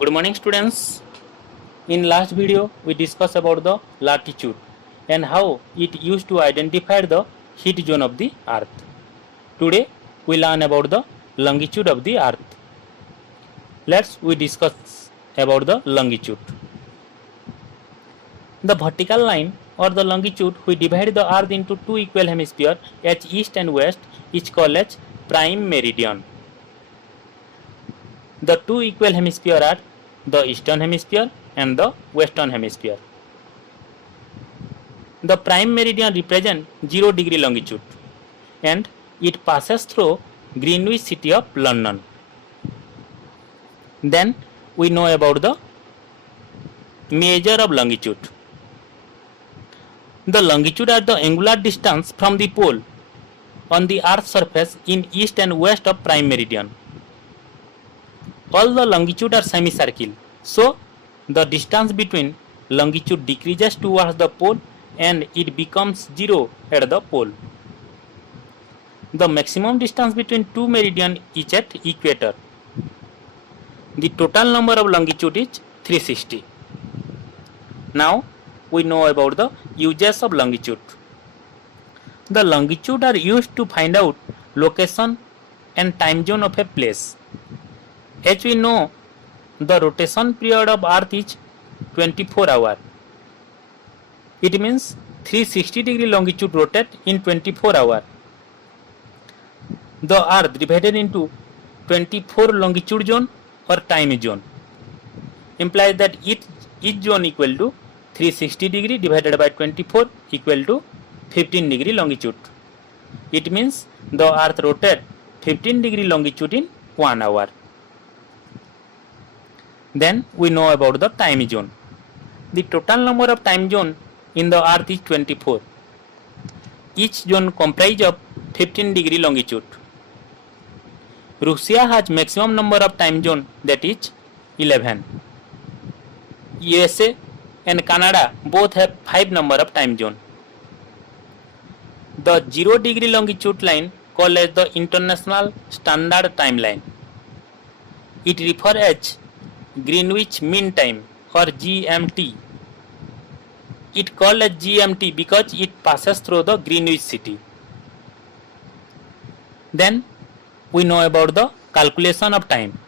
Good morning students. In last video we discussed about the latitude and how it used to identify the heat zone of the earth. Today we learn about the longitude of the earth. Let's we discuss about the longitude. The vertical line or the longitude we divide the earth into two equal hemispheres as east and west is called as prime meridian. The two equal hemispheres are the eastern hemisphere and the western hemisphere. The prime meridian represents 0 degree longitude and it passes through Greenwich city of London. Then we know about the measure of longitude. The longitude are the angular distance from the pole on the earth's surface in east and west of prime meridian. All the longitude are semicircle, so the distance between longitude decreases towards the pole and it becomes 0 at the pole. The maximum distance between two meridians is at equator. The total number of longitude is 360. Now we know about the uses of longitude. The longitude are used to find out location and time zone of a place. As we know, the rotation period of earth is 24 hours. It means 360 degree longitude rotate in 24 hours. The earth divided into 24 longitude zone or time zone implies that each zone equal to 360 degree divided by 24 equal to 15 degree longitude. It means the earth rotate 15 degree longitude in 1 hour. Then we know about the time zone. The total number of time zone in the earth is 24. Each zone comprises of 15 degree longitude. Russia has maximum number of time zone, that is 11. USA and Canada both have 5 number of time zone. The 0 degree longitude line called as the International Standard Time Line. It refers as Greenwich Mean Time or GMT. It called as GMT because it passes through the Greenwich city. Then we know about the calculation of time.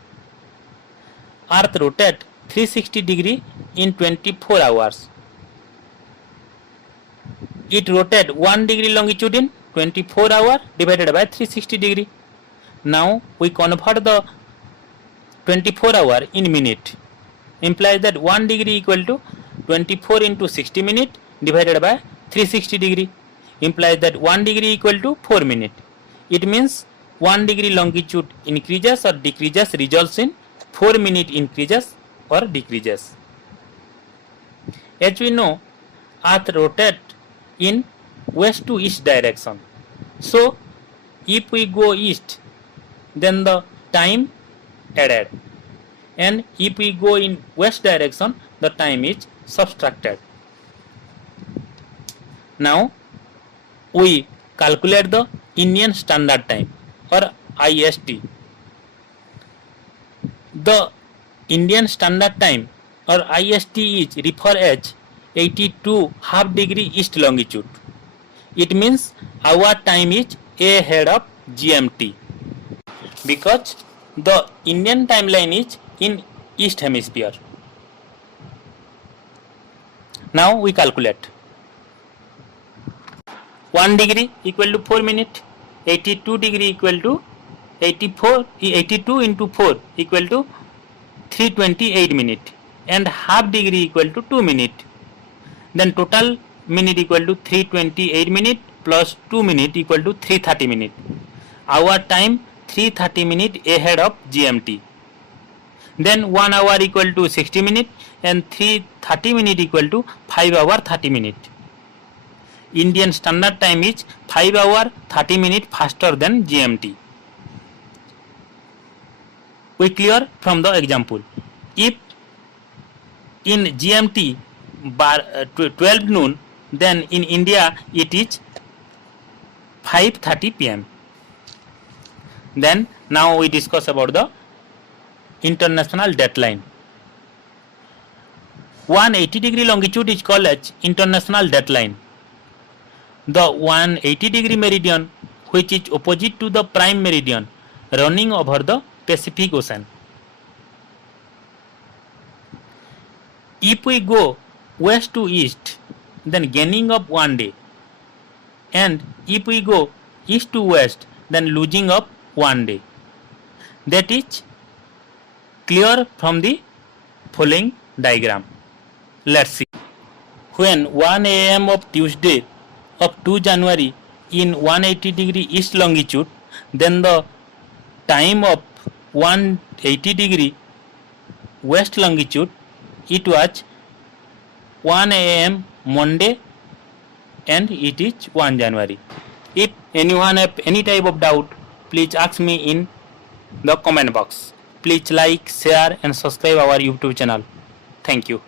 Earth rotates 360 degree in 24 hours. It rotates 1 degree longitude in 24 hours divided by 360 degree. Now we convert the 24 hours in minute. Implies that 1 degree equal to 24 into 60 minutes divided by 360 degree. Implies that 1 degree equal to 4 minutes. It means 1 degree longitude increases or decreases results in 4 minute increases or decreases. As we know, earth rotates in west to east direction. So if we go east, then the time added, and if we go in west direction, the time is subtracted. Now we calculate the Indian Standard Time or IST. The Indian Standard Time or IST is referred as 82 half degree east longitude. It means our time is ahead of GMT because the Indian timeline is in east hemisphere. Now we calculate. 1 degree equal to 4 minutes. 82 degree equal to 82 into 4 equal to 328 minutes, and half degree equal to 2 minutes. Then total minute equal to 328 minutes plus 2 minutes equal to 330 minutes. Our time 330 minutes ahead of GMT. Then 1 hour equal to 60 minutes and 330 minutes equal to 5 hour 30 minutes. Indian Standard Time is 5 hour 30 minutes faster than GMT. We clear from the example. If in GMT 12 noon, then in India it is 5:30 p.m. Then now we discuss about the international deadline. 180 degree longitude is called as international dateline. The 180 degree meridian, which is opposite to the prime meridian, running over the Pacific Ocean. If we go west to east, then gaining up 1 day, and if we go east to west, then losing up 1 day. That is clear from the following diagram. Let's see. When 1 am of Tuesday of 2 January in 180 degree east longitude, then the time of 180 degree west longitude, it was 1 am Monday and it is 1 January. If anyone have any type of doubt, please ask me in the comment box. Please like, share and subscribe our YouTube channel. Thank you.